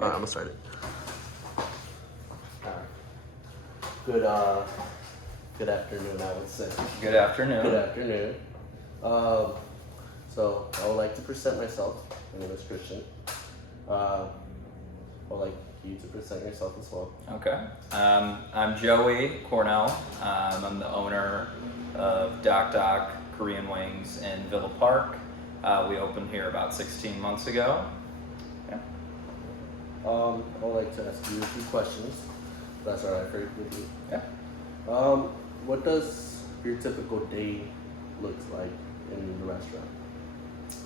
I'm gonna start it. Good afternoon, I would say. Good afternoon. Good afternoon. So I would like to present myself. My name is Christian. I would like you to present yourself as well. Okay. I'm Joey Cornell. I'm the owner of Doc Doc Korean Wings in Villa Park. We opened here about 16 months ago. Yeah. I would like to ask you a few questions. If that's all right with you. Yeah. What does your typical day look like in the restaurant?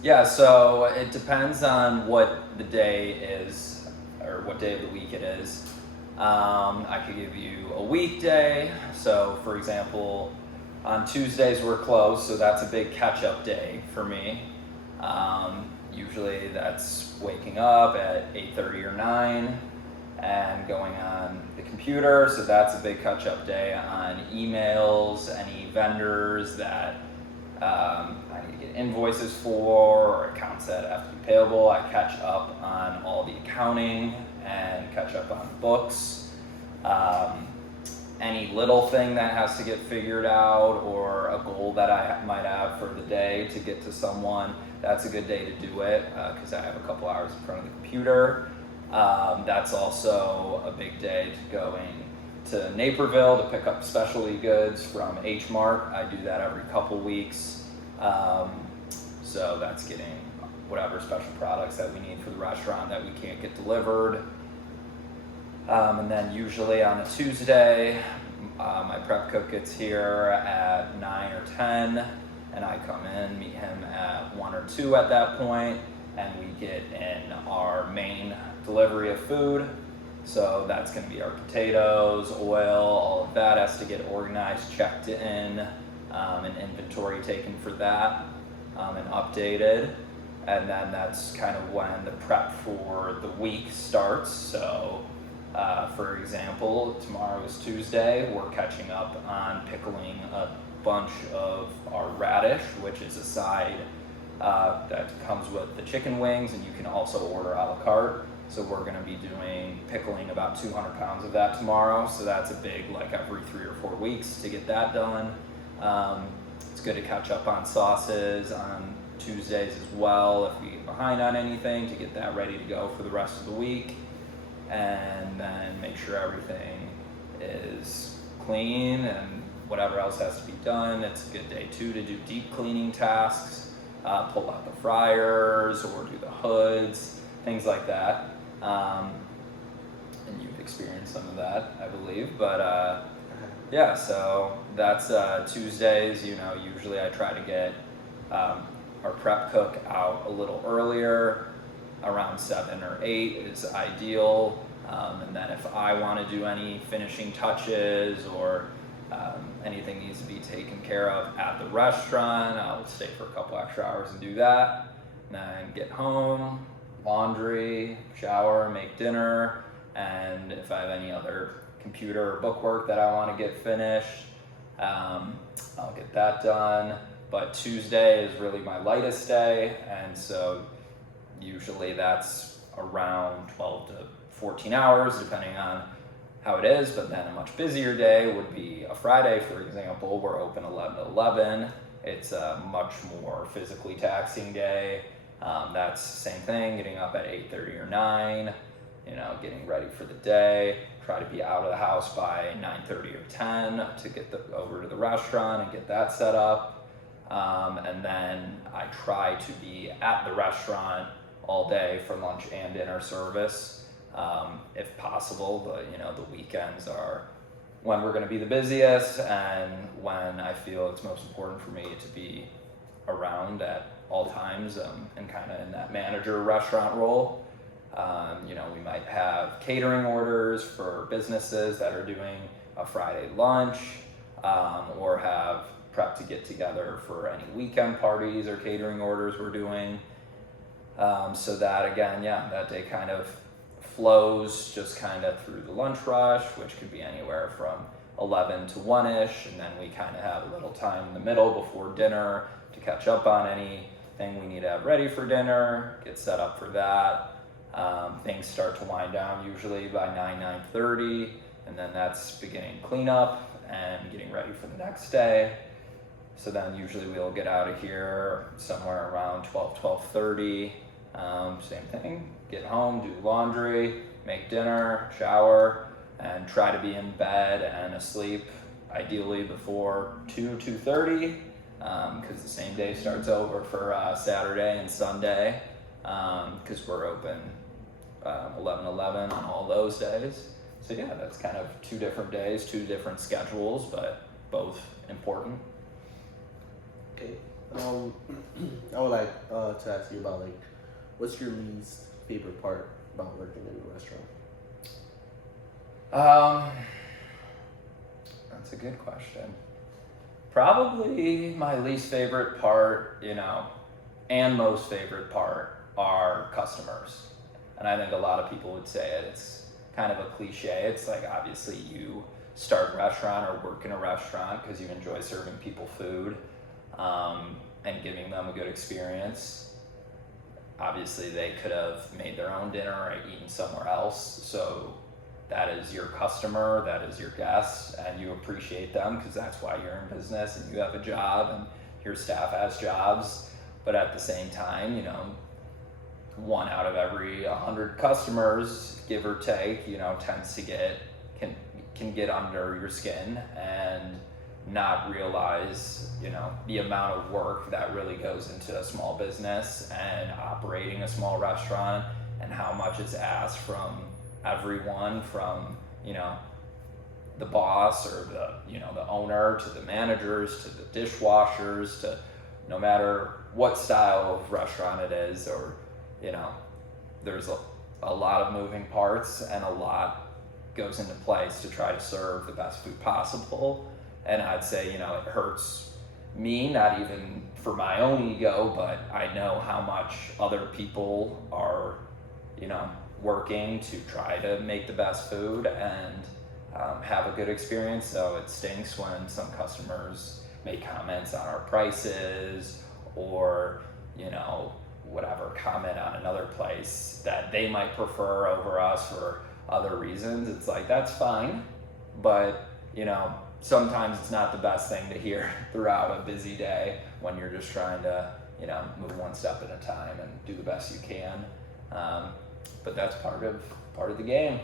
Yeah, so it depends on what the day is or what day of the week it is. I could give you a weekday. So, for example, on Tuesdays we're closed, so that's a big catch-up day for me. Usually that's waking up at 8:30 or 9 and going on the computer, so that's a big catch-up day on emails, any vendors that I need to get invoices for, or accounts that have to be payable. I catch up on all the accounting and catch up on books. Any little thing that has to get figured out or a goal that I might have for the day to get to someone, that's a good day to do it because I have a couple hours in front of the computer. That's also a big day to going to Naperville to pick up specialty goods from H Mart. I do that every couple weeks. So that's getting whatever special products that we need for the restaurant that we can't get delivered. And then usually on a Tuesday, my prep cook gets here at 9 or 10, and I come in, meet him at 1 or 2 at that point, and we get in our main delivery of food. So that's going to be our potatoes, oil, all of that has to get organized, checked in, and inventory taken for that, and updated. And then that's kind of when the prep for the week starts. So for example, tomorrow is Tuesday. We're catching up on pickling a bunch of our radish, which is a side that comes with the chicken wings, and you can also order a la carte. So we're going to be pickling about 200 pounds of that tomorrow. So that's a big, like every 3 or 4 weeks to get that done. It's good to catch up on sauces on Tuesdays as well if we get behind on anything, to get that ready to go for the rest of the week. And then make sure everything is clean and whatever else has to be done. It's a good day too to do deep cleaning tasks, pull out the fryers or do the hoods, things like that. And you've experienced some of that, I believe. But yeah, so that's Tuesdays. Usually I try to get our prep cook out a little earlier. Around 7 or 8 is ideal. And then if I want to do any finishing touches or anything needs to be taken care of at the restaurant, I'll stay for a couple extra hours and do that. And then get home, laundry, shower, make dinner, and if I have any other computer or book work that I want to get finished, I'll get that done. But Tuesday is really my lightest day, and so usually that's around 12 to 14 hours, depending on how it is. But then a much busier day would be a Friday, for example. We're open 11 to 11. It's a much more physically taxing day. That's the same thing, getting up at 8:30 or 9, getting ready for the day. Try to be out of the house by 9:30 or 10 to get over to the restaurant and get that set up. And then I try to be at the restaurant all day for lunch and dinner service, if possible. But the weekends are when we're going to be the busiest and when I feel it's most important for me to be around at all times, and kind of in that manager restaurant role. We might have catering orders for businesses that are doing a Friday lunch, or have prep to get together for any weekend parties or catering orders we're doing. So that again, that day kind of flows just kind of through the lunch rush, which could be anywhere from 11 to 1-ish, and then we kind of have a little time in the middle before dinner to catch up on anything we need to have ready for dinner, get set up for that. Things start to wind down usually by 9:30, and then that's beginning cleanup and getting ready for the next day. So then usually we'll get out of here somewhere around 12:30. Same thing, get home, do laundry, make dinner, shower, and try to be in bed and asleep ideally before 2:30, because the same day starts over for Saturday and Sunday, because we're open 11:11 on all those days. So yeah, that's kind of 2 different days, 2 different schedules, but both important. Okay. I would like to ask you about like, what's your least favorite part about working in a restaurant? That's a good question. Probably my least favorite part, and most favorite part are customers. And I think a lot of people would say it. It's kind of a cliche. It's like, obviously you start a restaurant or work in a restaurant because you enjoy serving people food, and giving them a good experience. Obviously they could have made their own dinner or eaten somewhere else. So that is your customer, that is your guest, and you appreciate them because that's why you're in business and you have a job and your staff has jobs. But at the same time, 1 out of every 100 customers, give or take, tends to can get under your skin and not realize, the amount of work that really goes into a small business and operating a small restaurant, and how much is asked from everyone, from, the boss or the owner, to the managers, to the dishwashers, to no matter what style of restaurant it is, or, there's a lot of moving parts and a lot goes into place to try to serve the best food possible. And I'd say, it hurts me, not even for my own ego, but I know how much other people are, working to try to make the best food and have a good experience. So it stinks when some customers make comments on our prices, or, whatever, comment on another place that they might prefer over us for other reasons. It's like, that's fine, but, sometimes it's not the best thing to hear throughout a busy day when you're just trying to, move one step at a time and do the best you can. But that's part of the game.